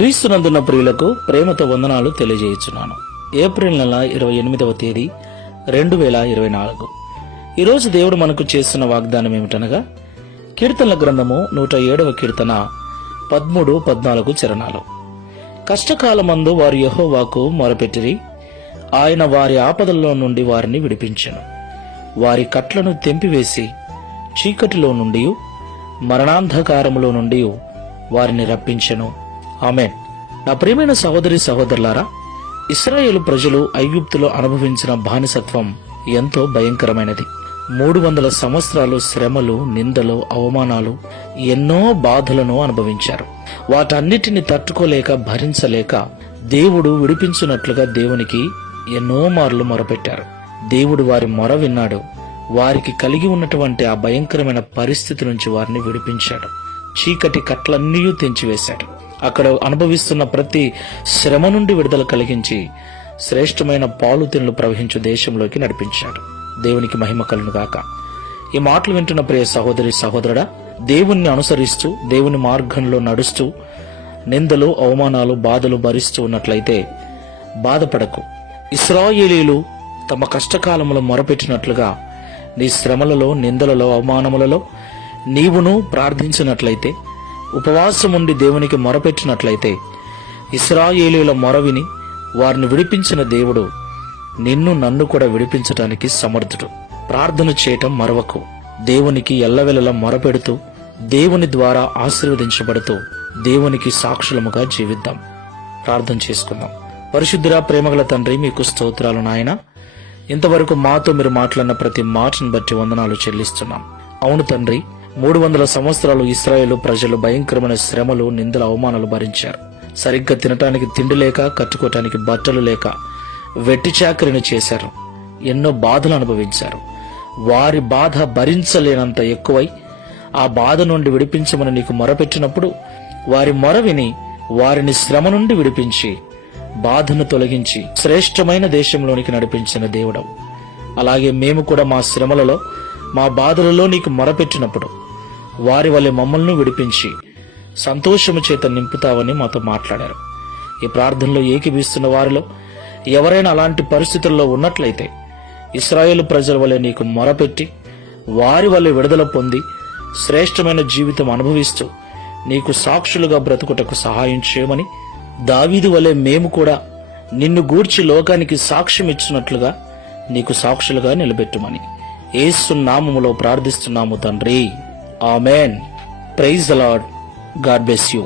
క్రీస్తునందున్న ప్రియులకు ప్రేమతో వందనాలు తెలియజేయుచున్నాను. ఏప్రిల్ నెల 28వ తేదీ 2024. ఈరోజు దేవుడు మనకు చేస్తున్న వాగ్దానం ఏమిటనగా, కీర్తనల గ్రంథము 107వ కీర్తన 13-14 చరణాలు. కష్టకాలమందు వారు యెహోవాకు మొరపెట్టిరి, ఆయన వారి ఆపదల్లో నుండి వారిని విడిపించెను. వారి కట్లను తెంపివేసి చీకటిలో నుండి మరణాంధకారములో నుండి వారిని రప్పించెను. ఆమేన్. నా ప్రియమైన సహోదరి సహోదరులారా, ఇశ్రాయేలు ప్రజలు ఐగుప్తులో అనుభవించిన బానిసత్వం ఎంతో భయంకరమైనది. 300 సంవత్సరాలు శ్రమలు, నిందలు, అవమానాలు, ఎన్నో బాధలను అనుభవించారు. వాటన్నిటిని తట్టుకోలేక, భరించలేక దేవుడు విడిపించున్నట్లుగా దేవునికి ఎన్నో మార్లు మొరపెట్టారు. దేవుడు వారి మొర విన్నాడు. వారికి కలిగి ఉన్నటువంటి ఆ భయంకరమైన పరిస్థితి నుంచి వారిని విడిపించాడు. చీకటి కట్లన్నీ తెంచివేశాడు. అక్కడ అనుభవిస్తున్న ప్రతి శ్రమ నుండి విడుదల కలిగించి శ్రేష్టమైన పాలుతెన్నులు ప్రవహించు దేశంలోకి నడిపించాడు. దేవునికి మహిమ కలుగును గాక. ఈ మాటలు వింటున్న ప్రియ సహోదరి సహోదరుడా, దేవుణ్ణి అనుసరిస్తూ దేవుని మార్గంలో నడుస్తూ నిందలు, అవమానాలు, బాధలు భరిస్తూ ఉన్నట్లయితే బాధపడకు. ఇశ్రాయేలీయులు తమ కష్టకాలములో మొరపెట్టినట్లుగా నీ శ్రమలలో, నిందలలో, అవమానములలో నీవును ప్రార్థించినట్లయితే, ఉపవాసం ఉండి దేవునికి మొరపెట్టినట్లయితే, ఇశ్రాయేలీయుల మొర విని వారిని విడిపించిన దేవుడు నిన్ను, నన్ను కూడా విడిపించటానికి సమర్థుడు. ప్రార్థన చేయటం మరవకు. దేవునికి ఎల్లవెల్లలా మొరపెడుతూ దేవుని ద్వారా ఆశీర్వదించబడుతూ దేవునికి సాక్షులముగా జీవిద్దాం. ప్రార్థన చేసుకుందాం. పరిశుద్ధుడా, ప్రేమగల తండ్రి, మీకు స్తోత్రాలు నాయన. ఇంతవరకు మాతో మీరు మాట్లాడిన ప్రతి మాటను బట్టి వందనాలు చెల్లిస్తున్నాం. అవును తండ్రి, 300 సంవత్సరాలు ఇశ్రాయేలు ప్రజలు భయంకరమైన శ్రమలు, నిందల, అవమానాలు భరించారు. సరిగ్గా తినటానికి తిండి లేక, కట్టుకోవటానికి బట్టలు లేక వెట్టి చాకరీని చేశారు. ఎన్నో బాధలు అనుభవించారు. వారి బాధ భరించలేనంత ఎక్కువై ఆ బాధ నుండి విడిపించమని నీకు మొరపెట్టినప్పుడు వారి మొర విని వారిని శ్రమ నుండి విడిపించి బాధను తొలగించి శ్రేష్టమైన దేశంలోనికి నడిపించిన దేవుడవు. అలాగే మేము కూడా మా శ్రమలలో, మా బాధలలో నీకు మొరపెట్టినప్పుడు వారి వలె మమ్మల్ని విడిపించి సంతోషము చేత నింపుతావని మాతో మాట్లాడారు. ఈ ప్రార్థనలో ఏకీభవిస్తున్న వారిలో ఎవరైనా అలాంటి పరిస్థితుల్లో ఉన్నట్లయితే ఇశ్రాయేలు ప్రజల వలె నీకు మొరపెట్టి వారి వలె విడుదల పొంది శ్రేష్టమైన జీవితం అనుభవిస్తూ నీకు సాక్షులుగా బ్రతుకుటకు సహాయం చేయమని, దావీదు వలె మేము కూడా నిన్ను గూర్చి లోకానికి సాక్ష్యం ఇచ్చినట్లుగా నీకు సాక్షులుగా నిలబెట్టుమని యేసు నామములో ప్రార్థిస్తున్నాము తండ్రి. Amen. Praise the Lord. God bless you.